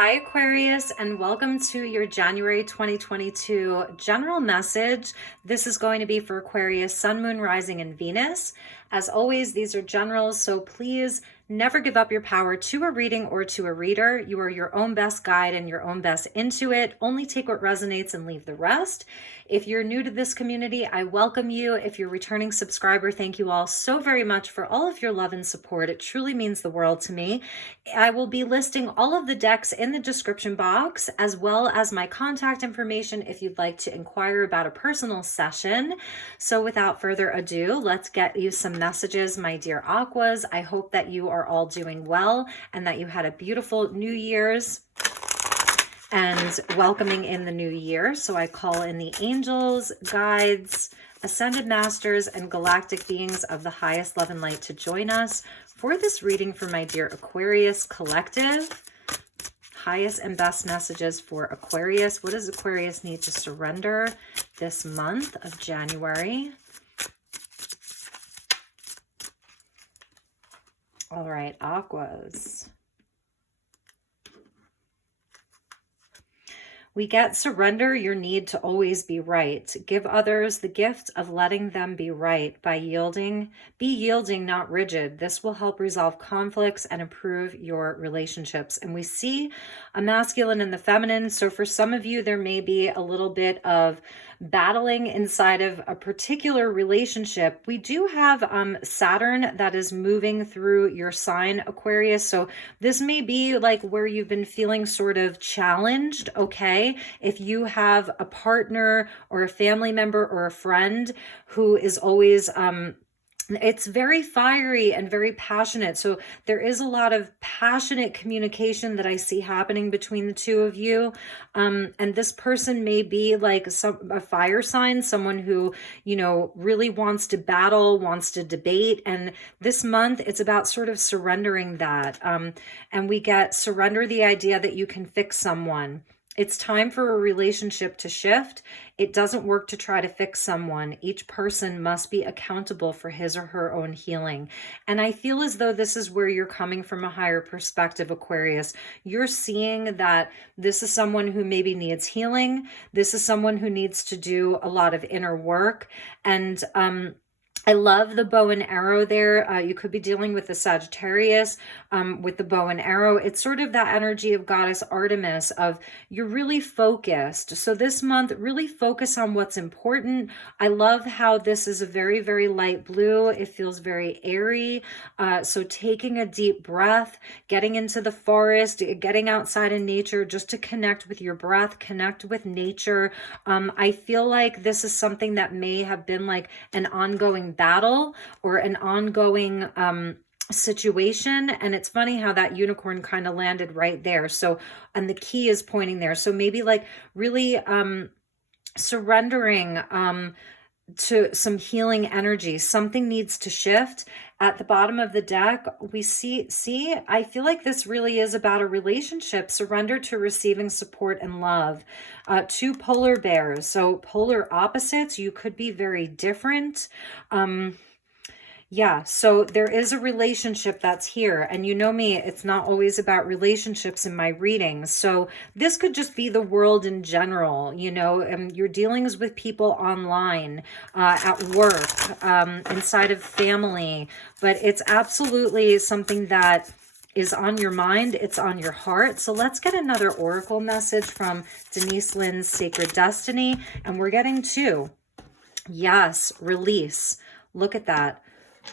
Hi Aquarius, and welcome to your January 2022 general message. This is going to be for Aquarius, Sun, Moon, Rising, and Venus. As always, these are generals, so please never give up your power to a reading or to a reader. You are your own best guide and your own best intuit. Only take what resonates and leave the rest. If you're new to this community, I welcome you. If you're a returning subscriber, thank you all so very much for all of your love and support. It truly means the world to me. I will be listing all of the decks in the description box, as well as my contact information if you'd like to inquire about a personal session. So without further ado, let's get you some messages, my dear Aquas. I hope that you are all doing well and that you had a beautiful New Year's and welcoming in the new year. So I call in the angels, guides, ascended masters, and galactic beings of the highest love and light to join us for this reading for my dear Aquarius collective. Highest and best messages for Aquarius. What does Aquarius need to surrender this month of January? All right, Aquas. We get surrender your need to always be right. Give others the gift of letting them be right by yielding. Be yielding, not rigid. This will help resolve conflicts and improve your relationships. And we see a masculine and the feminine. So for some of you, there may be a little bit of battling inside of a particular relationship. We do have Saturn that is moving through your sign, Aquarius. So this may be like where you've been feeling sort of challenged, okay? If you have a partner or a family member or a friend who is always it's very fiery and very passionate. So there is a lot of passionate communication that I see happening between the two of you. And this person may be like a fire sign, someone who, you know, really wants to battle, wants to debate. And this month it's about sort of surrendering that. And we get surrender the idea that you can fix someone. It's time for a relationship to shift. It doesn't work to try to fix someone. Each person must be accountable for his or her own healing. And I feel as though this is where you're coming from a higher perspective, Aquarius. You're seeing that this is someone who maybe needs healing. This is someone who needs to do a lot of inner work. And I love the bow and arrow there. You could be dealing with the Sagittarius with the bow and arrow. It's sort of that energy of goddess Artemis of you're really focused. So this month, really focus on what's important. I love how this is a very, very light blue. It feels very airy. So taking a deep breath, getting into the forest, getting outside in nature just to connect with your breath, connect with nature. I feel like this is something that may have been like an ongoing battle or an ongoing situation. And it's funny how that unicorn kind of landed right there. So, and the key is pointing there. So maybe like really surrendering to some healing energy. Something needs to shift. At the bottom of the deck, we see, I feel like this really is about a relationship. Surrender to receiving support and love. Two polar bears. So polar opposites. You could be very different. Yeah, so there is a relationship that's here. And you know me, it's not always about relationships in my readings. So this could just be the world in general, you know, your dealings with people online, at work, inside of family. But it's absolutely something that is on your mind. It's on your heart. So let's get another oracle message from Denise Linn's Sacred Destiny. And we're getting two. Yes, release. Look at that.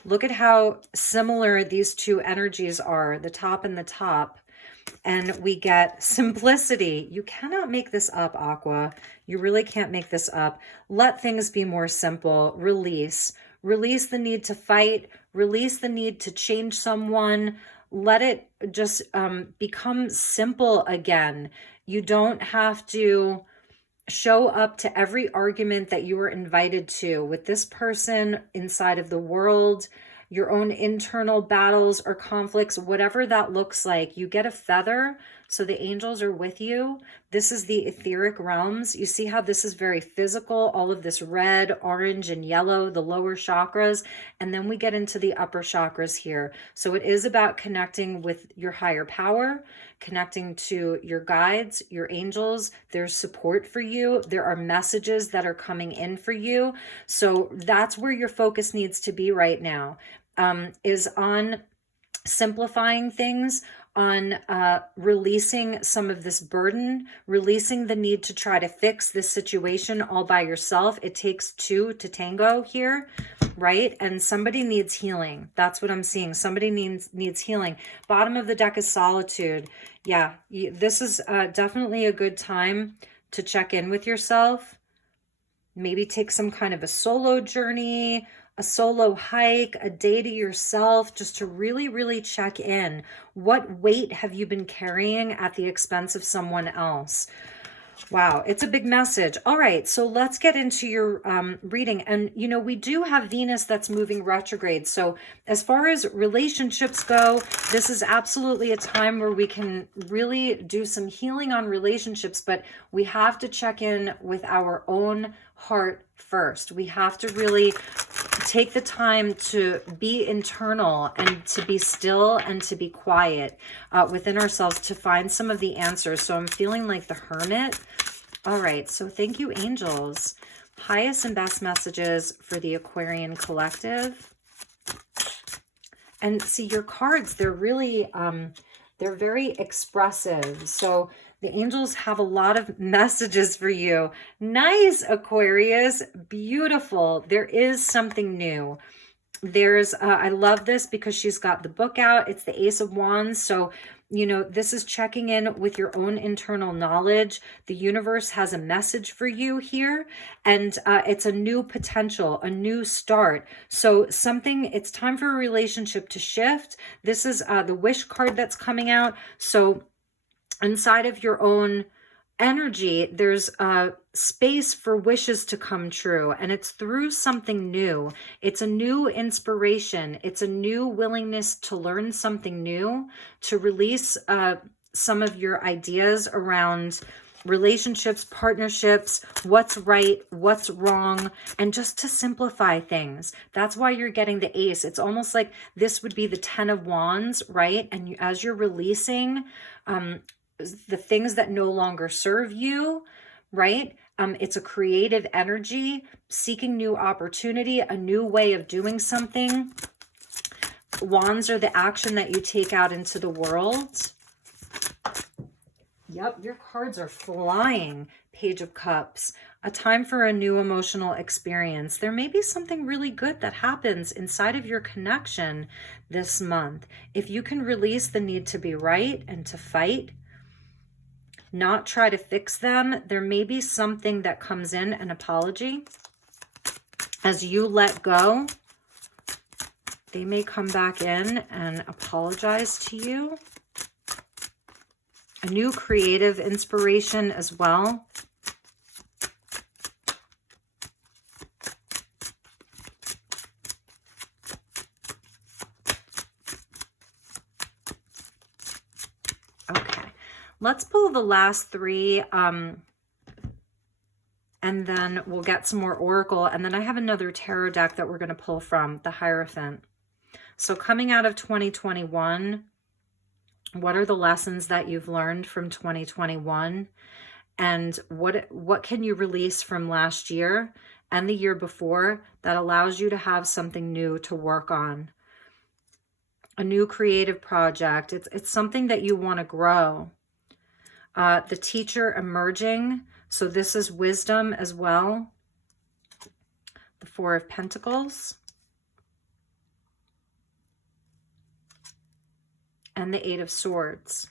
Look at how similar these two energies are, the top and the top. And we get simplicity. You cannot make this up, Aqua. You really can't make this up. Let things be more simple. Release. Release the need to fight. Release the need to change someone. Let it just become simple again. You don't have to show up to every argument that you were invited to with this person inside of the world, your own internal battles or conflicts, whatever that looks like. You get a feather So the angels are with you. This is the etheric realms. You see how this is very physical, all of this red, orange, and yellow, the lower chakras. And then we get into the upper chakras here. So it is about connecting with your higher power, connecting to your guides, your angels. There's support for you. There are messages that are coming in for you. So that's where your focus needs to be right now, is on simplifying things, on releasing some of this burden, releasing the need to try to fix this situation all by yourself. It takes two to tango here, right? And somebody needs healing. That's what I'm seeing. Somebody needs healing. Bottom of the deck is solitude. Yeah, this is definitely a good time to check in with yourself. Maybe take some kind of a solo journey, a solo hike, a day to yourself, just to really, really check in. What weight have you been carrying at the expense of someone else? Wow, it's a big message. All right, so let's get into your reading. And, you know, we do have Venus that's moving retrograde. So as far as relationships go, this is absolutely a time where we can really do some healing on relationships, but we have to check in with our own heart first. We have to really take the time to be internal and to be still and to be quiet within ourselves to find some of the answers. So I'm feeling like the Hermit. All right, so thank you, angels. Highest and best messages for the Aquarian collective. And see, your cards, they're really, they're very expressive. So the angels have a lot of messages for you. Nice, Aquarius. Beautiful. There is something new. There's, I love this because she's got the book out. It's the Ace of Wands. So, you know, this is checking in with your own internal knowledge. The universe has a message for you here, and it's a new potential, a new start. So something, it's time for a relationship to shift. This is the wish card that's coming out. So inside of your own energy, there's a space for wishes to come true, and it's through something new. It's a new inspiration. It's a new willingness to learn something new, to release some of your ideas around relationships, partnerships, what's right, what's wrong, and just to simplify things. That's why you're getting the Ace. It's almost like this would be the 10 of Wands, right? And you, as you're releasing the things that no longer serve you, right? It's a creative energy, seeking new opportunity, a new way of doing something. Wands are the action that you take out into the world. Yep, your cards are flying. Page of Cups, a time for a new emotional experience. There may be something really good that happens inside of your connection this month. If you can release the need to be right and to fight, not try to fix them, there may be something that comes in, an apology. As you let go, they may come back in and apologize to you. A new creative inspiration as well. Let's pull the last three, and then we'll get some more Oracle. And then I have another tarot deck that we're going to pull from, the Hierophant. So coming out of 2021, what are the lessons that you've learned from 2021? And what can you release from last year and the year before that allows you to have something new to work on? A new creative project. It's something that you want to grow. The Teacher emerging. So this is wisdom as well. The Four of Pentacles. And the Eight of Swords.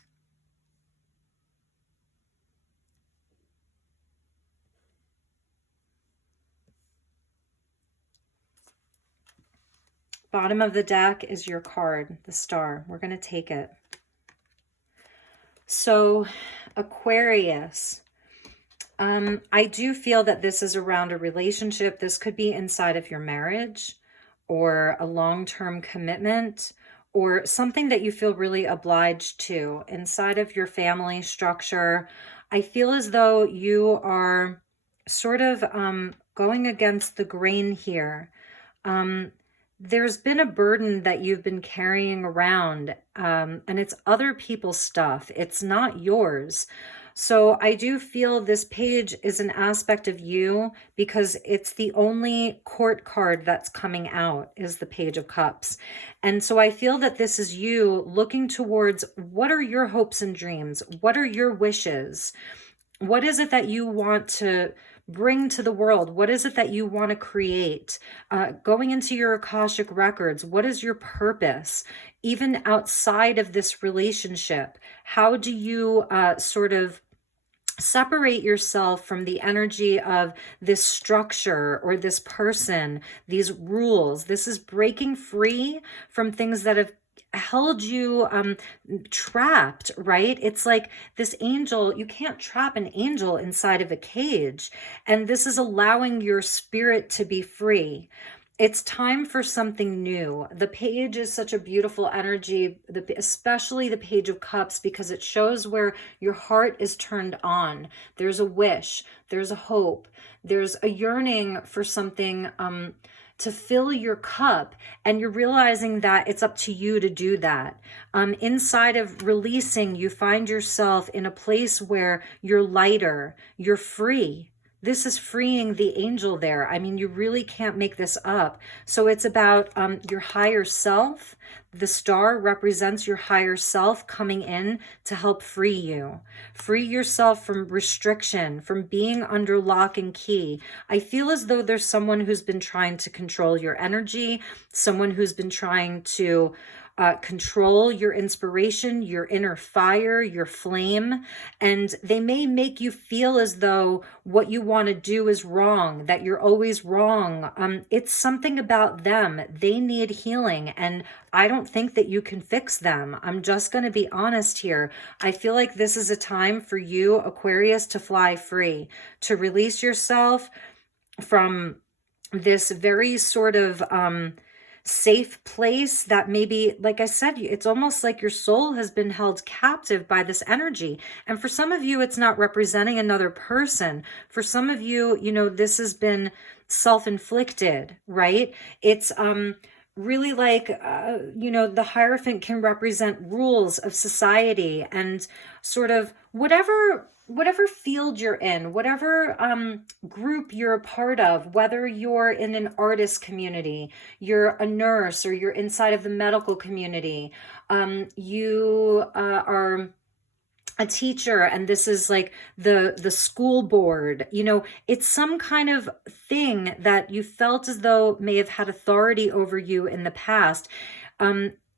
Bottom of the deck is your card, the Star. We're going to take it. So Aquarius, I do feel that this is around a relationship. This could be inside of your marriage or a long-term commitment or something that you feel really obliged to inside of your family structure. I feel as though you are sort of going against the grain here. There's been a burden that you've been carrying around, and it's other people's stuff. It's not yours. So I do feel this page is an aspect of you because it's the only court card that's coming out is the Page of Cups. And so I feel that this is you looking towards what are your hopes and dreams? What are your wishes? What is it that you want to bring to the world? What is it that you want to create? Going into your Akashic records, what is your purpose? Even outside of this relationship, how do you sort of separate yourself from the energy of this structure or this person, these rules? This is breaking free from things that have held you trapped, right? It's like this angel, you can't trap an angel inside of a cage. And this is allowing your spirit to be free. It's time for something new. The page is such a beautiful energy, especially the Page of Cups, because it shows where your heart is turned on. There's a wish, there's a hope, there's a yearning for something to fill your cup, and you're realizing that it's up to you to do that. Inside of releasing, you find yourself in a place where you're lighter, you're free. This is freeing the angel there. I mean, you really can't make this up. So it's about your higher self. The star represents your higher self coming in to help free you. Free yourself from restriction, from being under lock and key. I feel as though there's someone who's been trying to control your energy, someone who's been trying to control your inspiration, your inner fire, your flame, and they may make you feel as though what you want to do is wrong, that you're always wrong. It's something about them. They need healing, and I don't think that you can fix them. I'm just going to be honest here. I feel like this is a time for you, Aquarius, to fly free, to release yourself from this very sort of safe place that maybe, like I said, it's almost like your soul has been held captive by this energy. And for some of you, it's not representing another person. For some of you, you know, this has been self-inflicted, right? It's really like, you know, the Hierophant can represent rules of society and sort of whatever field you're in, whatever group you're a part of, whether you're in an artist community, you're a nurse, or you're inside of the medical community, you are a teacher, and this is like the school board, you know, it's some kind of thing that you felt as though may have had authority over you in the past.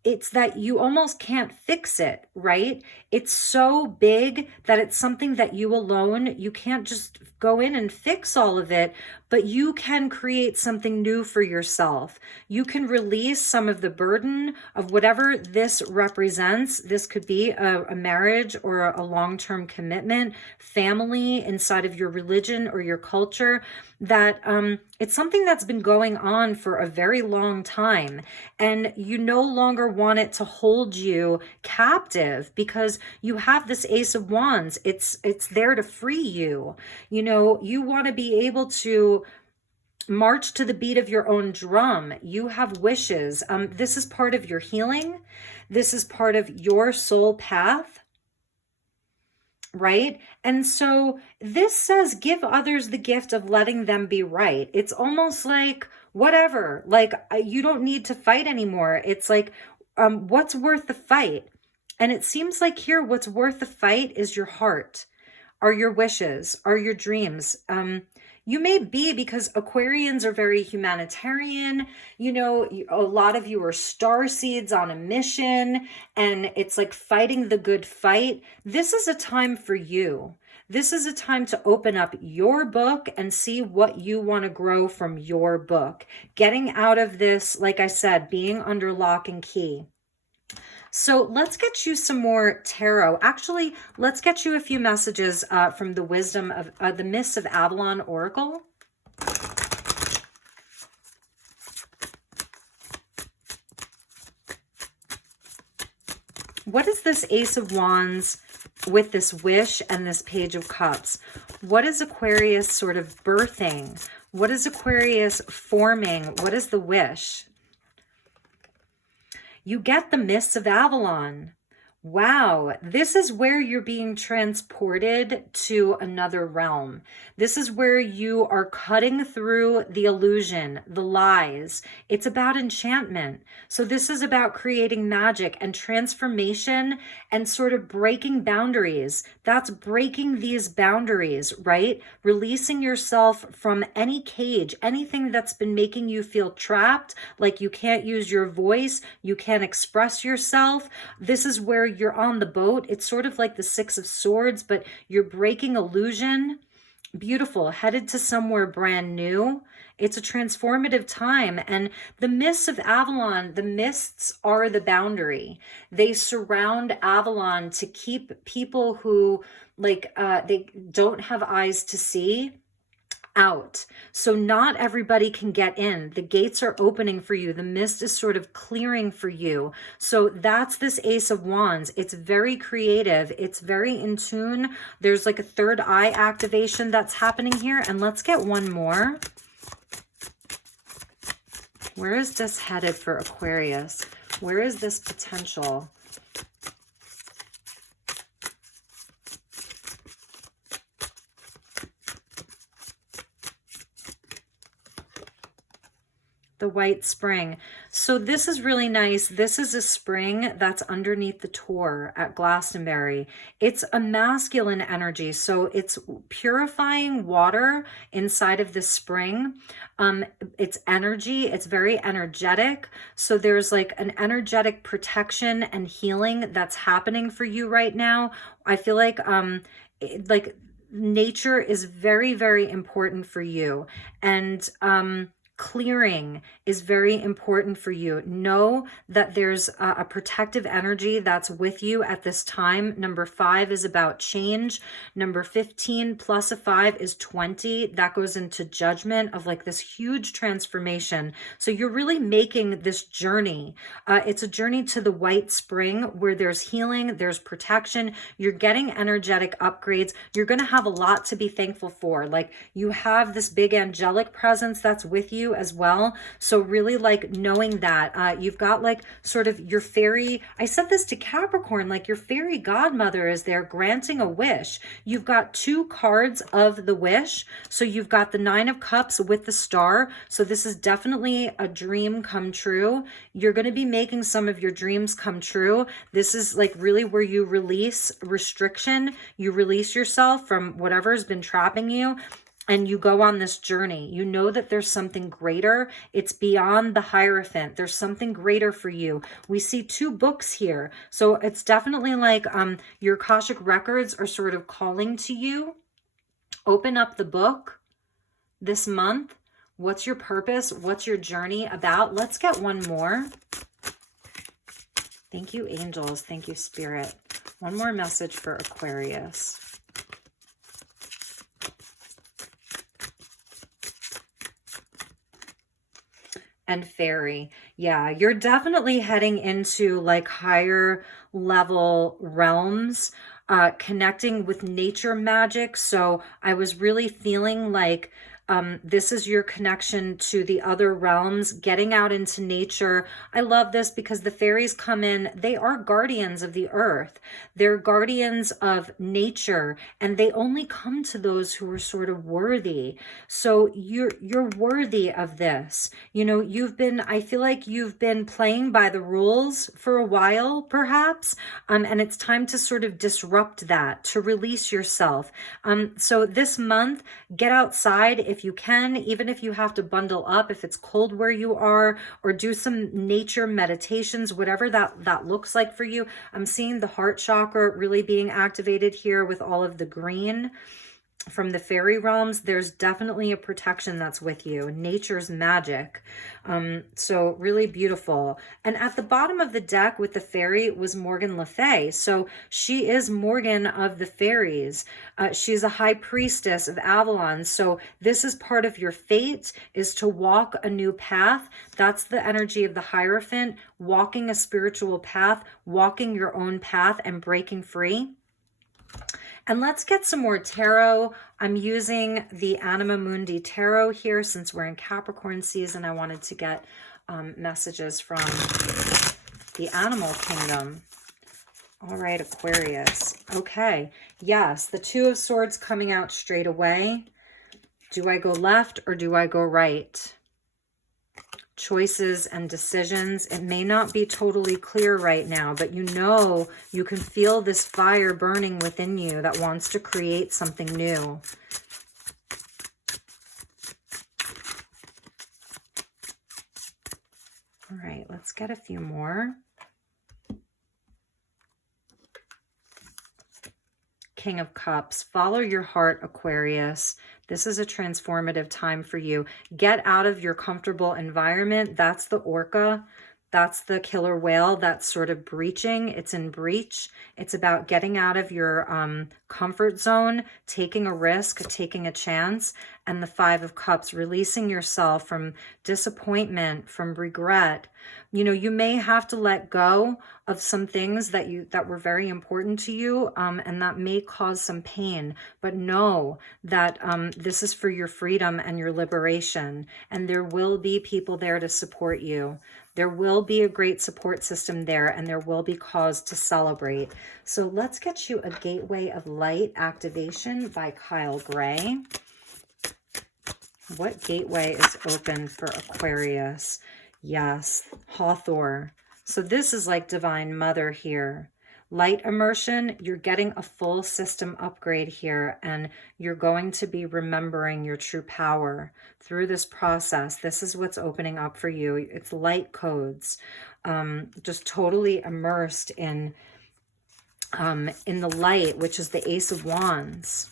It's that you almost can't fix it, right? It's so big that it's something that you alone, you can't just go in and fix all of it, but you can create something new for yourself. You can release some of the burden of whatever this represents. This could be a marriage or a long-term commitment, family, inside of your religion or your culture, that it's something that's been going on for a very long time, and you no longer want it to hold you captive because you have this Ace of Wands. It's there to free you. You know, you want to be able to march to the beat of your own drum. You have wishes. This is part of your healing. This is part of your soul path, right? And so this says, give others the gift of letting them be right. It's almost like, whatever, like you don't need to fight anymore. It's like, what's worth the fight? And it seems like here, what's worth the fight is your heart, are your wishes, are your dreams. You may be, because Aquarians are very humanitarian, you know, a lot of you are star seeds on a mission, and it's like fighting the good fight. This is a time for you. This is a time to open up your book and see what you want to grow from your book. Getting out of this, like I said, being under lock and key. So let's get you some more tarot. Actually, let's get you a few messages from the wisdom of the Mists of Avalon Oracle. What is this Ace of Wands with this wish and this Page of Cups? What is Aquarius sort of birthing? What is Aquarius forming? What is the wish? You get the mists of Avalon. Wow, this is where you're being transported to another realm. This is where you are cutting through the illusion, the lies. It's about enchantment. So this is about creating magic and transformation and sort of breaking boundaries. That's breaking these boundaries, right? Releasing yourself from any cage, anything that's been making you feel trapped, like you can't use your voice, you can't express yourself. This is where you're on the boat. It's sort of like the Six of Swords, but you're breaking illusion. Beautiful. Headed to somewhere brand new. It's a transformative time. And the mists of Avalon, the mists are the boundary. They surround Avalon to keep people who they don't have eyes to see out. So not everybody can get in. The gates are opening for you. The mist is sort of clearing for you. So that's this Ace of Wands. It's very creative. It's very in tune. There's like a third eye activation that's happening here. And let's get one more. Where is this headed for Aquarius? Where is this potential? The white spring. So this is really nice. This is a spring that's underneath the Tor at Glastonbury. It's a masculine energy. So it's purifying water inside of this spring. It's energy. It's very energetic. So there's like an energetic protection and healing that's happening for you right now. I feel like nature is very, very important for you. And clearing is very important for you. Know that there's a protective energy that's with you at this time. Number 5 is about change. Number 15 plus a 5 is 20. That goes into judgment of like this huge transformation. So you're really making this journey. It's a journey to the white spring where there's healing, there's protection. You're getting energetic upgrades. You're going to have a lot to be thankful for. Like you have this big angelic presence that's with you as well. So really like knowing that you've got like sort of your fairy, I said this to Capricorn, like your fairy godmother is there granting a wish. You've got 2 cards of the wish. So you've got the 9 of Cups with the star. So this is definitely a dream come true. You're going to be making some of your dreams come true. This is like really where you release restriction. You release yourself from whatever has been trapping you. And you go on this journey. You know that there's something greater. It's beyond the Hierophant. There's something greater for you. We see 2 books here. So it's definitely like your Akashic records are sort of calling to you. Open up the book this month. What's your purpose? What's your journey about? Let's get one more. Thank you, angels. Thank you, Spirit. One more message for Aquarius. And fairy. Yeah, you're definitely heading into like higher level realms, connecting with nature magic. So I was really feeling like this is your connection to the other realms, getting out into nature. I love this because the fairies come in. They are guardians of the earth. They're guardians of nature, and they only come to those who are sort of worthy. So you're worthy of this. You know, I feel like you've been playing by the rules for a while, perhaps, and it's time to sort of disrupt that, to release yourself. So this month, get outside if you can, even if you have to bundle up, if it's cold where you are, or do some nature meditations, whatever that looks like for you. I'm seeing the heart chakra really being activated here with all of the green. from the fairy realms, there's definitely a protection that's with you. Nature's magic. So really beautiful. And at the bottom of the deck with the fairy was Morgan Le Fay. So she is Morgan of the fairies. She's a high priestess of Avalon. So this is part of your fate, is to walk a new path. That's the energy of the Hierophant, walking a spiritual path, walking your own path and breaking free. And let's get some more tarot. I'm using the Anima Mundi tarot here since we're in Capricorn season. I wanted to get messages from the animal kingdom. All right, Aquarius. Okay, yes, the Two of Swords coming out straight away. Do I go left or do I go right? Choices and decisions. It may not be totally clear right now, but you know, you can feel this fire burning within you that wants to create something new. All right, let's get a few more. King of Cups. Follow your heart, Aquarius. This is a transformative time for you. Get out of your comfortable environment. That's the orca. That's the killer whale that's sort of breaching. It's in breach. It's about getting out of your comfort zone, taking a risk, taking a chance. And the Five of Cups, releasing yourself from disappointment, from regret. You know, you may have to let go of some things that were very important to you, and that may cause some pain. But know that this is for your freedom and your liberation. And there will be people there to support you. There will be a great support system there, and there will be cause to celebrate. So let's get you a Gateway of Light activation by Kyle Gray. What gateway is open for Aquarius? Yes, Hathor. So this is like Divine Mother here. Light immersion, you're getting a full system upgrade here, and you're going to be remembering your true power through this process. This is what's opening up for you. It's light codes, just totally immersed in the light, which is the Ace of Wands.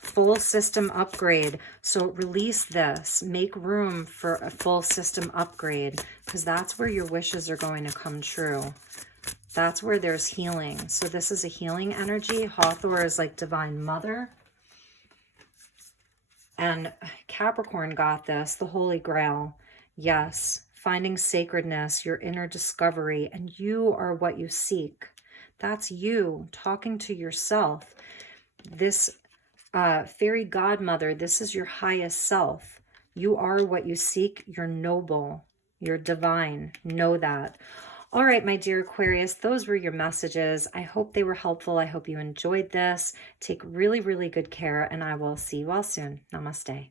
Full system upgrade. So release this, make room for a full system upgrade, because that's where your wishes are going to come true. That's where there's healing. So this is a healing energy. Hathor is like Divine Mother. And Capricorn got this, the Holy Grail. Yes, finding sacredness, your inner discovery, and you are what you seek. That's you talking to yourself. This fairy godmother, this is your highest self. You are what you seek. You're noble. You're divine. Know that. All right, my dear Aquarius, those were your messages. I hope they were helpful. I hope you enjoyed this. Take really, really good care, and I will see you all soon. Namaste.